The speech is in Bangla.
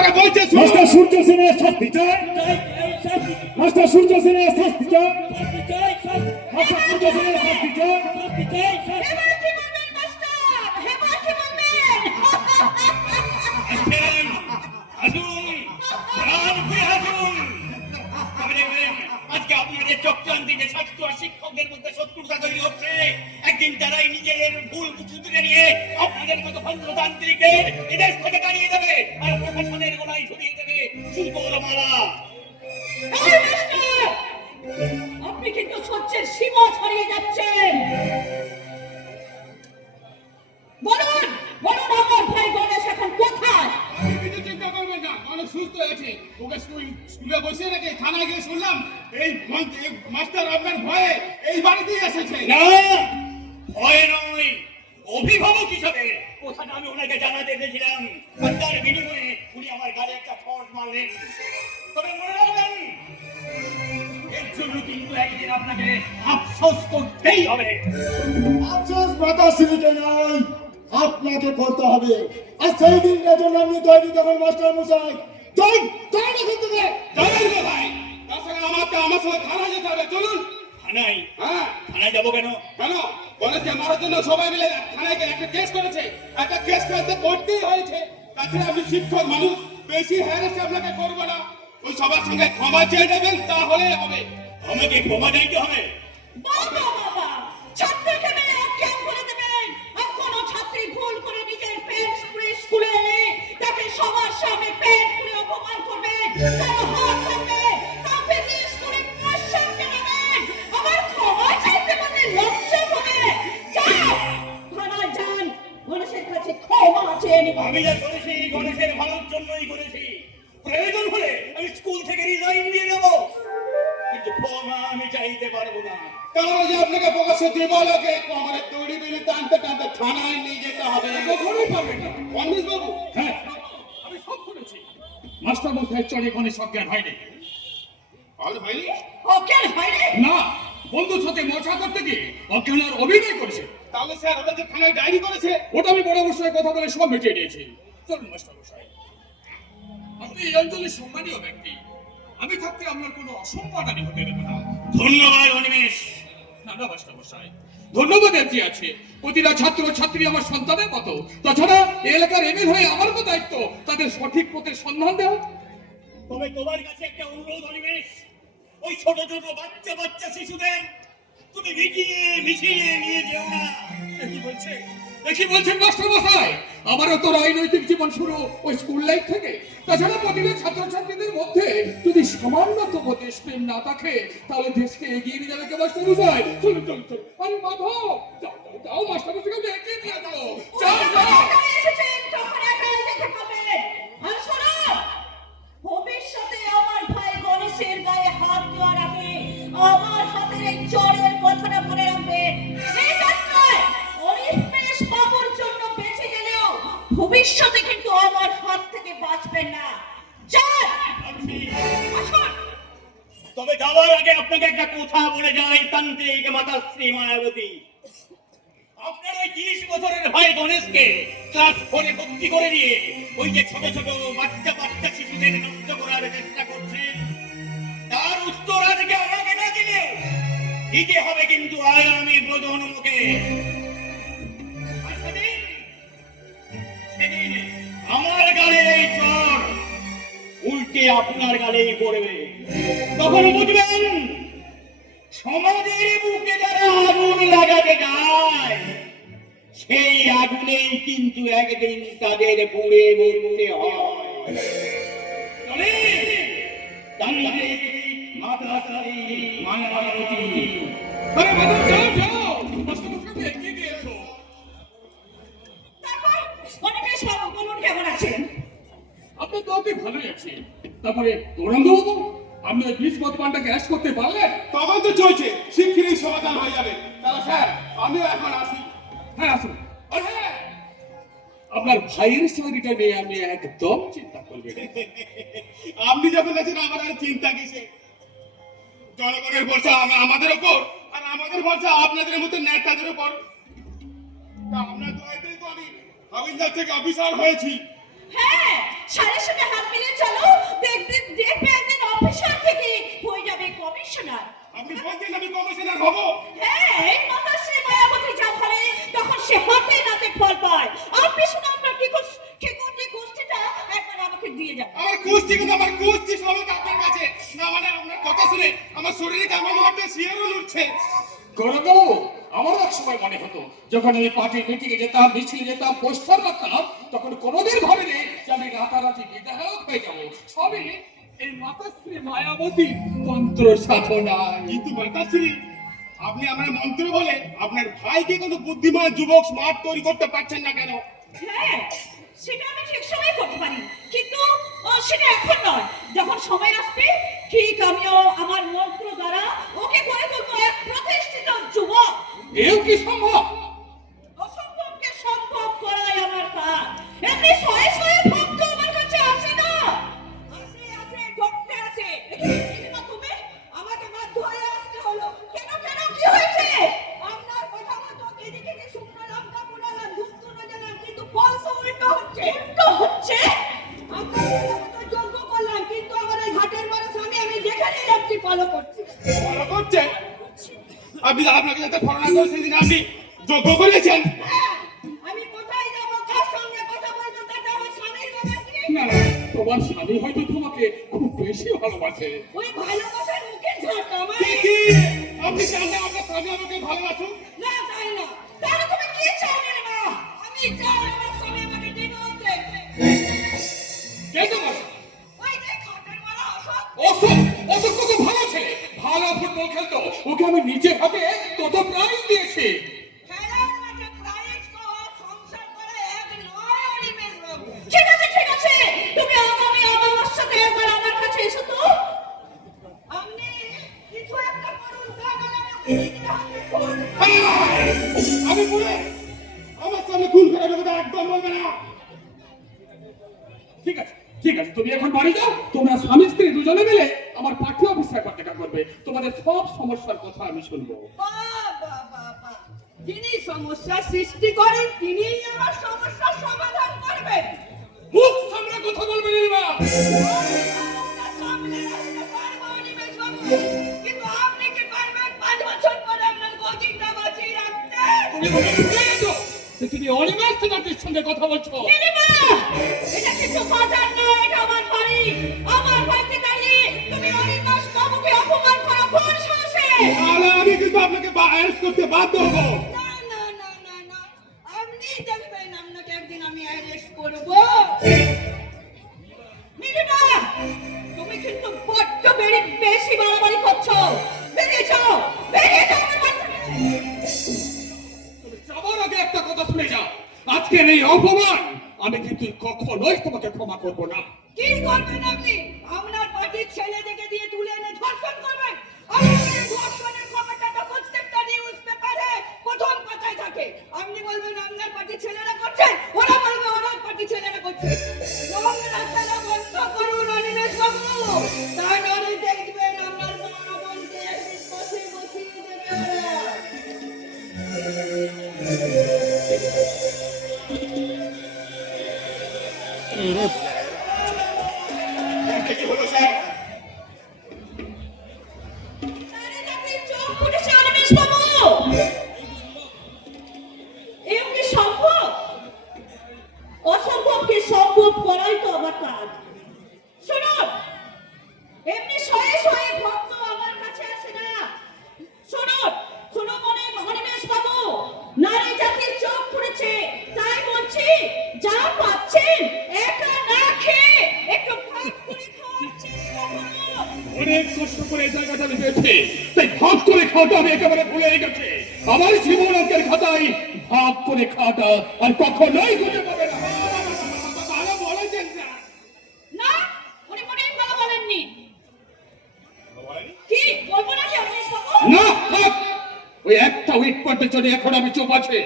করে বলছে মাস্টার সূর্য সেনের শাস্তি চাই, মাস্টার সূর্য সেনের শাস্তি চাই, মাস্টার সূর্য সেনের শাস্তি চাই। এবার কি বলবেন মাস্টার? এবার কি বলবেন? আজকে আপনাদের চক্রান্তে যে ছাত্র আর শিক্ষকদের মধ্যে শত্রুতা তৈরি হচ্ছে, একদিন তারাই নিজেদের ভুল শুধরে নিয়ে আপনাদের মতো ভণ্ডতান্ত্রিকদের এদেশ থেকে তাড়িয়ে দেবে আর প্রশাসনের গোড়ায় ঝুলিয়ে দেবে জুতোর মালা। এই মাস্টার, আপনি কিন্তু সহ্যের সীমা ছাড়িয়ে যাচ্ছেন। বলুন বলুন, আমার ভাই গণেশ এখন কোথায়? আপনি কিছু চিন্তা করবেন না, অনেক সুস্থ হয়েছে। ওকে স্কুলে বসিয়ে রেখে থানায় গিয়ে শুনলাম এই মাস্টার আপনার ভয়ে এই বাড়িতেই এসেছে। না, ভয় নয়, অভিভাবক হিসাবে কথাটা আমি ওনাকে জানাতে এসেছিলাম, আর তার বিনিময়ে উনি আমার গালে একটা ঠোঁট মারলেন। তবে মনে রাখবেন, এর জন্য কিন্তু একদিন আপনাকে আফসোস করতেই হবে। আফসোস মাতাশ্রীকে নয়, আপনাকে করতে হবে। আর সেই দিনটার জন্য আপনি তৈরি তখন মাস্টার মশাই চলুন চলুন এখান থেকে। যাবেন কোথায়? তার সঙ্গে আমার সঙ্গে থানায় যেতে হবে, চলুন। থানায়? হ্যাঁ। থানায় যাবো কেন? কেন? গণেশকে মারার জন্য সবাই মিলে থানায় গিয়ে একটা কেস করেছে। একটা কেস করতেই হয়েছে। তাছাড়া আপনি শিক্ষক মানুষ, বেশি হ্যারাস আপনাকে করবো না। ওই সবার সঙ্গে ক্ষমা চেয়ে নেবেন, তাহলে হবে। আমাকে ক্ষমা চাইতে হবে? বাবা বাবা, ছাত্রকে মেরে অজ্ঞান করে দেবেন। আর কোনো ছাত্রী ভুল করে নিজের পেট স্কুলে এনে তাকে সবার সামনে পেট পুড়ে অপমান করবেন, তার হাত ধরবে, তাকে দিয়ে স্কুলে প্রশ্ন নেবেন, আমার ক্ষমা চাইতে বললে লজ্জা হবে। যান থানায় যান, গণেশের কাছে ক্ষমা চেয়ে নেবেন। আমি যা করেছি গণেশের ভালোর জন্যই করেছি। প্রয়োজন হলে আমি স্কুল থেকে রিজাইন দিয়ে দেবো, কিন্তু ক্ষমা আমি চাইতে পারবো না। তাহলে যে আপনাকে প্রকাশ্য দেবালকে কোমরে দড়ি বেঁধে টানতে টানতে থানায় নিয়ে যেতে হবে। কখনোই পারবেন না। অনিশ বাবু, হ্যাঁ, আমি সব শুনেছি। মাস্টার মশাইয়ের চলে কোনো সজ্ঞান হয়নি। ভালো হয়নি? অজ্ঞান হয়নি? না, বন্ধুর সাথে মজা করতে গিয়ে অজ্ঞান আর অভিনয় করেছে। তাহলে স্যার ওটা যে থানায় ডায়েরি করেছে, ওটা আমি বড় মশাই কথা বলে সব মিটিয়ে দিয়েছি। চলুন মাস্টার মশাই, আপনি এই অঞ্চলের সম্মানীয় ব্যক্তি, আমি থাকতে আপনার কোনো অসম্মান আমি হতে দেবো না। ধন্যবাদ অনিমেষ। না না মাস্টার মশাই, ধন্যবাদের কি আছে? প্রতিটা ছাত্র ছাত্রী আমার সন্তানের মতো। তাছাড়া এই এলাকার এমএল হয়ে আমার তো দায়িত্ব তাদের সঠিক পথের সন্ধান দেওয়া। তবে তোমার কাছে একটা অনুরোধ অনিমেষ, ওই ছোট ছোট বাচ্চা বাচ্চা শিশুদের তুমি মিশিয়ে নিয়ে যেও না। কি বলছেন মাস্টার মশাই? আমারও তো রাজনৈতিক জীবন শুরু ওই স্কুল লাইফ থেকে। তাছাড়া প্রতিটা ছাত্রছাত্রীদের মধ্যে যদি সামান্যতম দেশপ্রেম না থাকে তাহলে দেশকে এগিয়ে নিয়ে যাবে কে মাস্টার মশাই? চলুন চলুন চলুন। আরে মাধব, যাও যাও যাও, মাস্টার মশাইকে এগিয়ে দিয়ে যাও। যাও যাও। একাই এসেছেন, তখন একাই যেতে পারবেন। আর শোনো, ভবিষ্যতে আমার ভাই গণেশের গায়ে হাত দেওয়ার আগে আমার হাতের এই চড়ের কথাটা মনে রাখবে। এই যাত্রায় অনিমেষ বাবুর জন্য বেঁচে গেলেও ভবিষ্যতে কিন্তু আমার হাত থেকে বাঁচবেন না। যান, আসুন। তবে যাওয়ার আগে আপনাকে একটা কথা বলে যাই তান্ত্রিক মাতাশ্রী মায়াবতী, আপনার ওই 30 বছরের ভাই গণেশকে ক্লাস 4-এ ভর্তি করে দিয়ে ওই যে ছোট ছোট বাচ্চা বাচ্চা শিশুদের নষ্ট করার চেষ্টা করছেন, তার উত্তর আজকে আমাকে না দিলেও দিতে হবে কিন্তু আগামী প্রজন্মকে। আর সেদিন আমার গালের এই চর উল্টে আপনার গালেই পড়বে, তখন বুঝবেন সমাজের বুকে যারা আগুন লাগাতে যায় সেই আগুনেই কিন্তু একদিন তাদের পুড়ে মরতে হয়। চলে তান্ত্রিক মাতাশ্রী মায়াবতী। আরে মাধব, যাও যাও, মাস্টার মশাইকে এগিয়ে দিয়ে এসো। তারপর অনিমেষ বাবু বলুন, কেমন আছেন? আপনার তো অতি ভালোই আছে। তারপরে গৌরাঙ্গ বাবু, আপনি ওই 20 পদ পানটা ক্যাশ করতে পারলেন? তখন তো চলছে, শিগগিরই সমাধান হয়ে যাবে। তাহলে স্যার আমিও এখন আসি। হ্যাঁ আসুন। আর হ্যাঁ, আপনার ভাইয়ের চাকরিটা নিয়ে আপনি একদম চিন্তা করবেন না। আপনি যখন আছেন আমার আর চিন্তা কিসে? জনগণের ভরসা আমাদের উপর, আর আমাদের ভরসা আপনাদের মতো নেতাদের উপর। তা আপনার দয়াতেই তো আমি হাবিলদার থেকে অফিসার হয়েছি। হ্যাঁ, স্যারের সঙ্গে হাত সেটা হবো? হ্যাঁ, এই মাতাশ্রী মায়াবতী যা বলে তখন সে হাতে নাতে ফল পায়। আর পিছনে আমরা কি করতে গোষ্ঠীটা একবার আমাকে দিয়ে যাও। আমার কুস্তি কিন্তু আমার কুস্তি সবক আপনার কাছে না, মানে আপনার কথা শুনে আমার শরীরে কেমন একটা শিহরণ উঠছে। গৌরবাবু, আমার এক সময় মনে হতো যখন আমি পার্টির মিটিংয়ে যেতাম, মিছিলে যেতাম, পোস্টার করতাম, তখন কোনোদিন ভাবিনি যে আমি রাতারাতি বিধায়ক হয়ে যাবো। সবই এই মাতাশ্রী মায়াবতী মন্ত্র সাধনায়। কিন্তু মাতাশ্রী, আপনি আমার মন্ত্র বলে আপনার ভাইকে কোনো বুদ্ধিমান যুবক স্মার্ট তৈরি করতে পারছেন না কেন? হ্যাঁ, সেটা আমি ঠিক সময় করতে পারি, কিন্তু সেটা এখন নয়। যখন সময় আসবে ঠিক আমিও আমার মন্ত্র দ্বারা ওকে করে তুলবো এক প্রতিষ্ঠিত যুবক। এও কি সম্ভব? অসম্ভবকে সম্ভব করাই আমার কাজ। এমনি শয়ে শয়ে ভক্ত আমার কাছে আসে না। আসে, ঢুকতে আসে। না তুমি আমাকে বাধ্য হয়ে আসতে হলো। কেন কি হয়েছে? আপনার কথা মতো এদিকে যে শুকনো লঙ্কা পোড়ালাম, ধূপ ধুনো জ্বালাম, কিন্তু ফল তো উল্টো হচ্ছে। উল্টো হচ্ছে? আপনার কথা মতো যজ্ঞ করলাম, কিন্তু আমার এই ঘাটের বড় স্বামী আমি যেখানে যাচ্ছি ফলো করছি। ভালো করছে। আপনি আপনাকে যাতে ফরনা করে সেদিন আপনি যোগ্য করেছেন। হ্যাঁ, আমি কোথায় যাবো, কার সঙ্গে কথা বলবো, তাতে আমার স্বামীর ব্যাপার কি? না না, তোমার স্বামী হয়তো তোমাকে খুব বেশি ভালোবাসে। ওই ভালোবাসার মুখে ঝাঁটা আমার। কি আপনি চান না আপনার স্বামী আমাকে ভালোবাসুন? না, চাই না। তাহলে তুমি কি চাও রে মা? আমি চাই আমার স্বামী আমাকে ডিভোর্স দেয়। কে তোমার? ওই যে খাটের মারা অশোক। অশোক, অশোক কত ভালো ছেলে, ভালো ফুটবল খেলতো। ওকে আমি নিজে হাতে কত প্রাইজ দিয়েছি। খেলার মাঠে প্রাইজ পাওয়া সংসার করে এক নয় অনিমেষ বাবু। ঠিক আছে। তুমি আগামী অমাবস্যাতে একবার আমার কাছে এসো তো। আপনি কিছু একটা করুন, তা নাহলে আমি নিজে হাতে করব। আমি বলে আমার সামনে খুন করে দেবো, একদম বলবে না। ঠিক আছে, তুমি এখন বাড়ি যাও। তোমরা স্বামী স্ত্রী দুজনে মিলে আমার পার্টি অফিসে একবার দেখা করবে। তোমাদের সব সমস্যার কথা আমি শুনবো। বাবা, যিনি সমস্যা সৃষ্টি করেন তিনিই আমার সমস্যার সমাধান করবেন। মুখ সামনে কথা বলবে না। সামনে রাখতে পারবো অনিমেষ বাবু, কিন্তু আপনি কি পারবেন 5 বছর পরে আপনার গদিটা বাঁচিয়ে রাখতে? তুমি বলে দিয়েছো যে তুমি অনিমেষ তোমাদের সঙ্গে কথা বলছো। দিদিমা, এটা কিছু বাজার নয়, এটা আমার বাড়ি। আমার বাড়িতে দাঁড়িয়ে তুমি অনিমেষ বাবুকে অপমান করো কোন সাহসে? তাহলে আমি কিন্তু আপনাকে অ্যারেস্ট করতে বাধ্য হবো। না, আপনি দেখবেন আপনাকে একদিন আমি অ্যারেস্ট করব। দিদিমা, তুমি কিন্তু বড্ড বেশি বাড়াবাড়ি করছো। বেরিয়ে যাও আমার বাড়ি থেকে। তুমি যাবার আগে একটা কথা শুনে যাও, আজকের এই অপমান আমি কিন্তু কখনোই তোমাকে ক্ষমা করবো না। কি করবেন আপনি? আপনার পার্টির ছেলেদেরকে দিয়ে তুলে এনে ধর্ষণ করবেন। আপনার ধর্ষণের খবরটা প্রত্যেকটা নিউজ পেপারে প্রথম পাতায় থাকে। আপনি বলবেন আপনার পার্টির ছেলেরা করছে, ওরা বলবে ওনার পার্টির ছেলেরা করছে। নোংরা খেলা বন্ধ করুন অনিমেষ বাবু, তা নয় দেখবেন আপনার মা বোনকে একদিন বসিয়ে দেবে ওরা। কি হলো স্যার? আরে জাতির চোখ ফুটেছে অনিমেষ বাবু। এও কি সম্ভব? অসম্ভবকে সম্ভব করাই তো আমার কাজ। শুনুন, এমনি শয়ে শয়ে ভক্ত আমার কাছে আসে না। শুনুন অনিমেষ বাবু, নারী জাতির চোখ ফুটেছে, তাই বলছি যা পাচ্ছেন একা না খেয়ে একটু ভাগ করে খাওয়ার চেষ্টা করুন। অনেক কষ্ট করে এই জায়গাটা আমি পেয়েছি, তাই ভাগ করে খাওয়াটা আমি একেবারে ভুলে গেছি। আমার জীবন অঙ্কের খাতায় ভাগ করে খাওয়াটা আর কখনোই হতে পারে না। ভালো বলেছেন স্যার। না, উনি মোটেই ভালো বলেননি। কি বলবো নাকি অনিমেষ বাবু? না, থাক। ওই একটা উইক পয়েন্টের জন্য এখন আমি চুপ আছি।